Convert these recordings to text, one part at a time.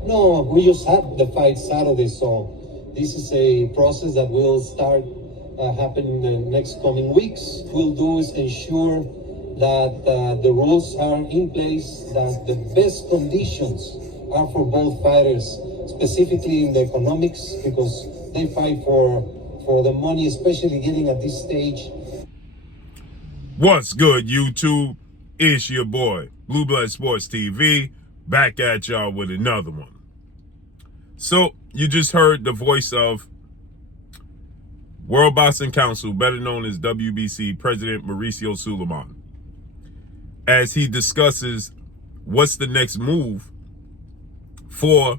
No, we just had the fight Saturday, so this is a process that will start happening in the next coming weeks. We'll do is ensure that the rules are in place, that the best conditions are for both fighters, specifically in the economics, because they fight for the money, especially getting at this stage. What's good, YouTube? It's your boy, Blue Blood Sports TV, back at y'all with another one. So, you just heard the voice of World Boxing Council, better known as WBC, President Mauricio Suleiman, as he discusses what's the next move for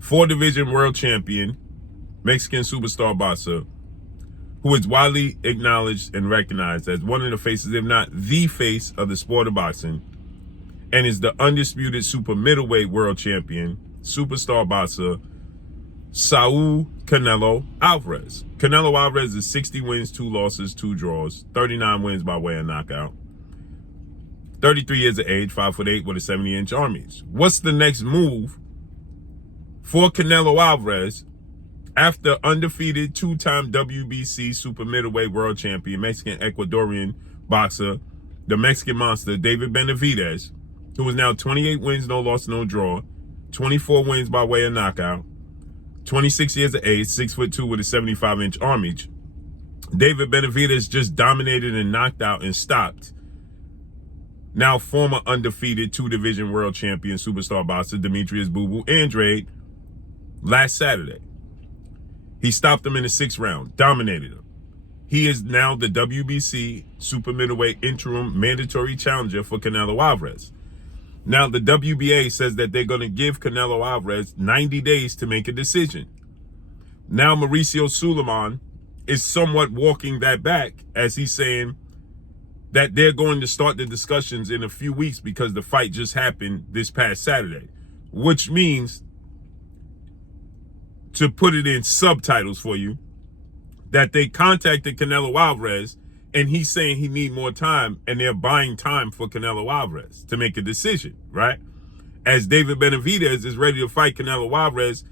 four-division world champion, Mexican superstar boxer, who is widely acknowledged and recognized as one of the faces, if not the face, of the sport of boxing, and is the undisputed super middleweight world champion, superstar boxer, Saul Canelo Alvarez. Canelo Alvarez is 60 wins, 2 losses, 2 draws, 39 wins by way of knockout, 33 years of age, 5'8" with a 70-inch arm reach. What's the next move for Canelo Alvarez after undefeated 2-time WBC super middleweight world champion, Mexican Ecuadorian boxer, the Mexican monster, David Benavidez, who is now 28 wins, no loss, no draw, 24 wins by way of knockout, 26 years of age, 6'2" with a 75-inch arm reach. David Benavidez just dominated and knocked out and stopped now former undefeated 2-division world champion superstar boxer Demetrius Boo Boo Andrade last Saturday. He stopped him in the 6th round, dominated him. He is now the WBC super middleweight interim mandatory challenger for Canelo Alvarez. Now, the WBA says that they're going to give Canelo Alvarez 90 days to make a decision. Now, Mauricio Suleiman is somewhat walking that back, as he's saying that they're going to start the discussions in a few weeks because the fight just happened this past Saturday, which means, to put it in subtitles for you, that they contacted Canelo Alvarez and he's saying he need more time, and they're buying time for Canelo Alvarez to make a decision, right? As David Benavidez is ready to fight Canelo Alvarez,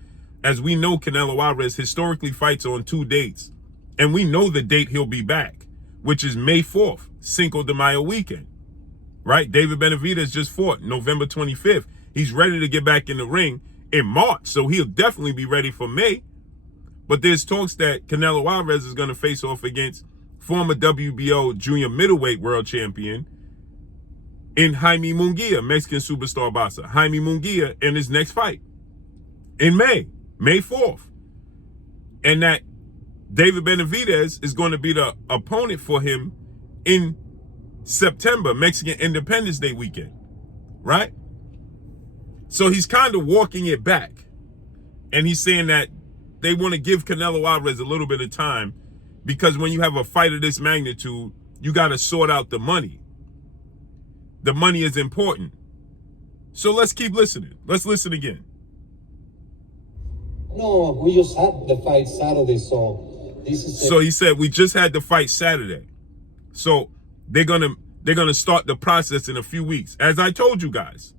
as we know, Canelo Alvarez historically fights on 2 dates, and we know the date he'll be back, which is May 4th, Cinco de Mayo weekend, right? David Benavidez just fought November 25th. He's ready to get back in the ring in March, so he'll definitely be ready for May. But there's talks that Canelo Alvarez is going to face off against former WBO junior middleweight world champion in Jaime Munguia, Mexican superstar boxer. Jaime Munguia in his next fight in May 4th. And that David Benavidez is going to be the opponent for him in September, Mexican Independence Day weekend, right? So he's kind of walking it back. And he's saying that they want to give Canelo Alvarez a little bit of time, because when you have a fight of this magnitude, you got to sort out the money. The money is important. So let's keep listening. Let's listen again. No, we just had the fight Saturday, so this is. So he said we just had the fight Saturday, so they're gonna start the process in a few weeks. As I told you guys,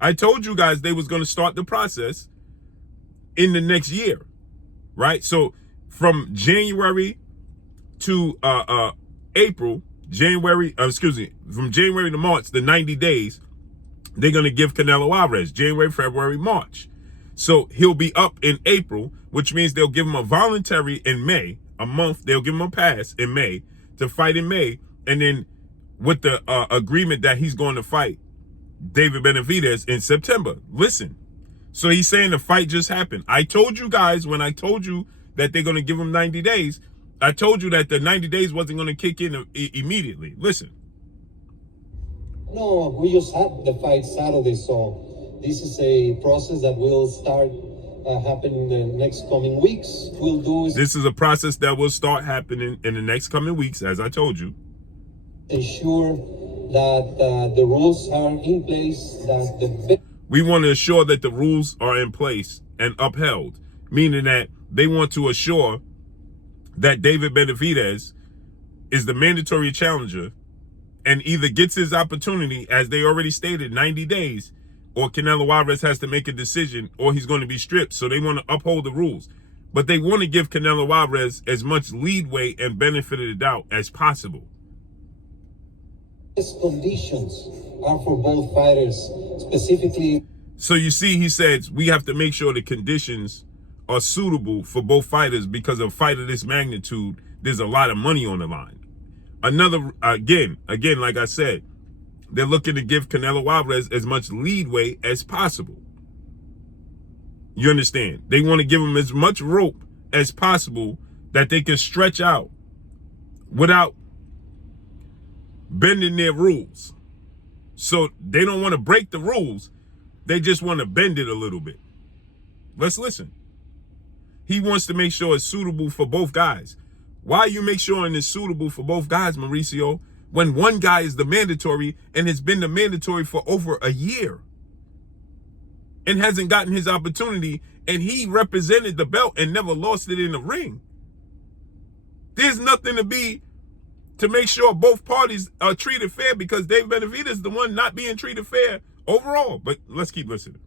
they was gonna start the process in the next year, right? So from January to April, from January to March, the 90 days, they're going to give Canelo Alvarez, January, February, March. So he'll be up in April, which means they'll give him a voluntary in May, a month. They'll give him a pass in May to fight in May. And then with the agreement that he's going to fight David Benavidez in September. Listen, so he's saying the fight just happened. I told you guys, when I told you that they're going to give him 90 days, I told you that the 90 days wasn't going to kick in immediately. Listen. No, we just had the fight Saturday, so this is a process that will start happening in the next coming weeks. We'll do. This is a process that will start happening in the next coming weeks, as I told you. Ensure that the rules are in place. We want to assure that the rules are in place and upheld, meaning that they want to assure that David Benavidez is the mandatory challenger and either gets his opportunity, as they already stated, 90 days, or Canelo Alvarez has to make a decision, or he's going to be stripped. So they want to uphold the rules. But they want to give Canelo Alvarez as much leadway and benefit of the doubt as possible. Best conditions are for both fighters, specifically. So you see, he says we have to make sure the conditions are suitable for both fighters, because of a fight of this magnitude, there's a lot of money on the line. Another, again, like I said, they're looking to give Canelo Alvarez as much leadway as possible. You understand? They want to give him as much rope as possible that they can stretch out without bending their rules. So they don't want to break the rules. They just want to bend it a little bit. Let's listen. He wants to make sure it's suitable for both guys. Why are you make sure it's suitable for both guys, Mauricio, when one guy is the mandatory and has been the mandatory for over a year and hasn't gotten his opportunity, and he represented the belt and never lost it in the ring? There's nothing to make sure both parties are treated fair, because Benavidez is the one not being treated fair overall. But let's keep listening.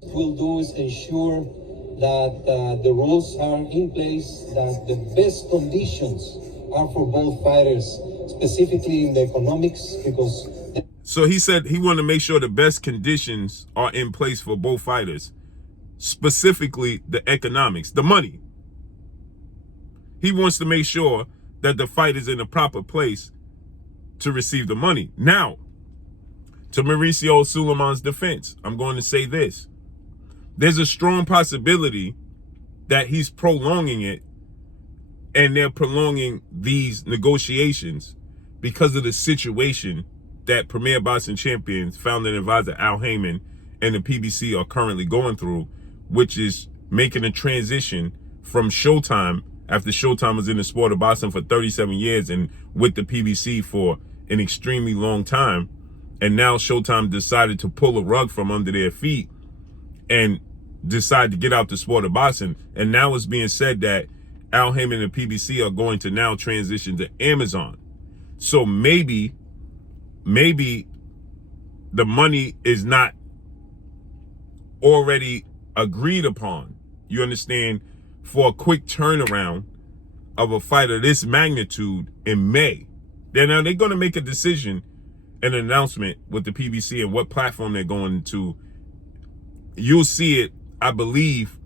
What we'll do is ensure that the rules are in place, that the best conditions are for both fighters, specifically in the economics, because... So he said he wanted to make sure the best conditions are in place for both fighters, specifically the economics, the money. He wants to make sure that the fight is in the proper place to receive the money. Now, to Mauricio Sulaiman's defense, I'm going to say this. There's a strong possibility that he's prolonging it, and they're prolonging these negotiations because of the situation that Premier Boxing Champions, founding advisor Al Heyman, and the PBC are currently going through, which is making a transition from Showtime, after Showtime was in the sport of boxing for 37 years and with the PBC for an extremely long time. And now Showtime decided to pull a rug from under their feet and decide to get out the sport of boxing. And now it's being said that Al Heyman and the PBC are going to now transition to Amazon. So maybe the money is not already agreed upon, you understand, for a quick turnaround of a fight of this magnitude in May. Now they're going to make a decision, an announcement with the PBC and what platform they're going to. You'll see it, I believe,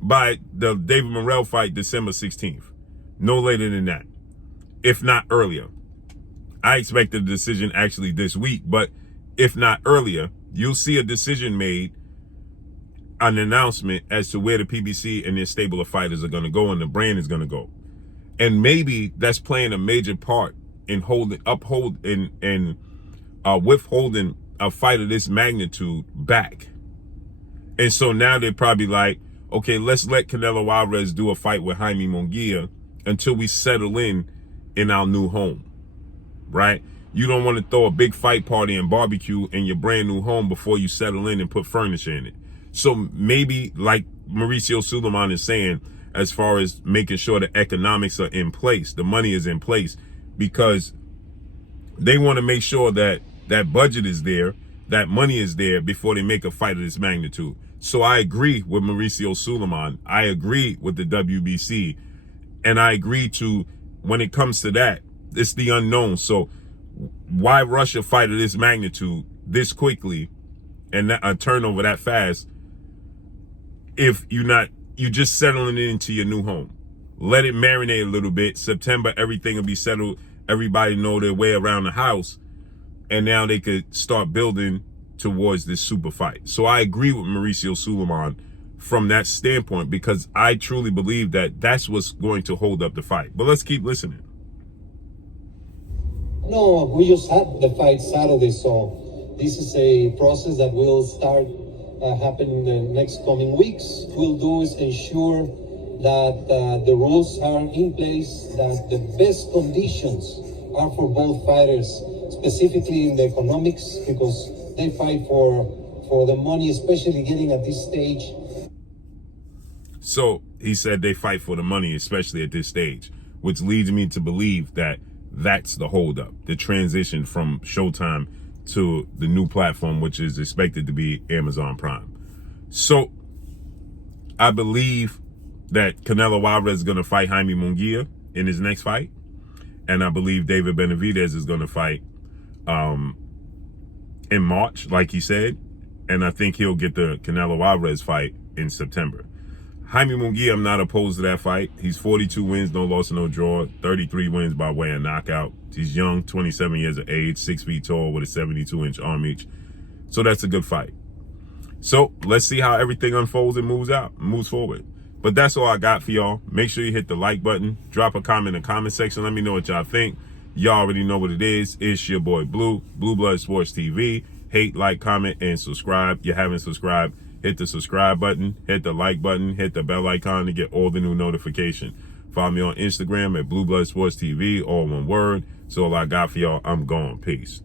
by the David Morrell fight December 16th. No later than that, if not earlier. I expect a decision actually this week, but if not earlier, you'll see a decision made, an announcement as to where the PBC and their stable of fighters are going to go and the brand is going to go. And maybe that's playing a major part in withholding a fight of this magnitude back. And so now they're probably like, okay, let's let Canelo Alvarez do a fight with Jaime Munguia until we settle in our new home, right? You don't want to throw a big fight party and barbecue in your brand new home before you settle in and put furniture in it. So maybe, like Mauricio Sulaiman is saying, as far as making sure the economics are in place, the money is in place, because they want to make sure that that budget is there, that money is there before they make a fight of this magnitude. So I agree with Mauricio Sulaiman. I agree with the WBC. And I agree to, when it comes to that, it's the unknown. So why rush a fight of this magnitude this quickly and a turnover that fast if you're just settling it into your new home? Let it marinate a little bit. September, everything will be settled. Everybody know their way around the house. And now they could start building towards this super fight. So I agree with Mauricio Sulaiman from that standpoint, because I truly believe that that's what's going to hold up the fight. But let's keep listening. No, we just had the fight Saturday, so this is a process that will start happening in the next coming weeks. We'll do is ensure that the rules are in place, that the best conditions are for both fighters, specifically in the economics, because they fight for the money, especially getting at this stage. So he said they fight for the money, especially at this stage, which leads me to believe that that's the holdup, the transition from Showtime to the new platform, which is expected to be Amazon Prime. So I believe that Canelo Alvarez is going to fight Jaime Munguia in his next fight. And I believe David Benavidez is going to fight in March, like he said. And I think he'll get the Canelo Alvarez fight in September. Jaime Munguia, I'm not opposed to that fight. He's 42 wins, no loss, no draw, 33 wins by way of knockout. He's young, 27 years of age, 6 feet tall with a 72-inch arm reach. So that's a good fight. So let's see how everything unfolds and moves forward. But that's all I got for y'all. Make sure you hit the like button. Drop a comment in the comment section. Let me know what y'all think. Y'all already know what it is. It's your boy Blue, Blue Blood Sports TV. Hate, like, comment, and subscribe. You haven't subscribed, hit the subscribe button, hit the like button, hit the bell icon to get all the new notifications. Follow me on Instagram at Blue Blood Sports TV, all one word. So all I got for y'all. I'm gone. Peace.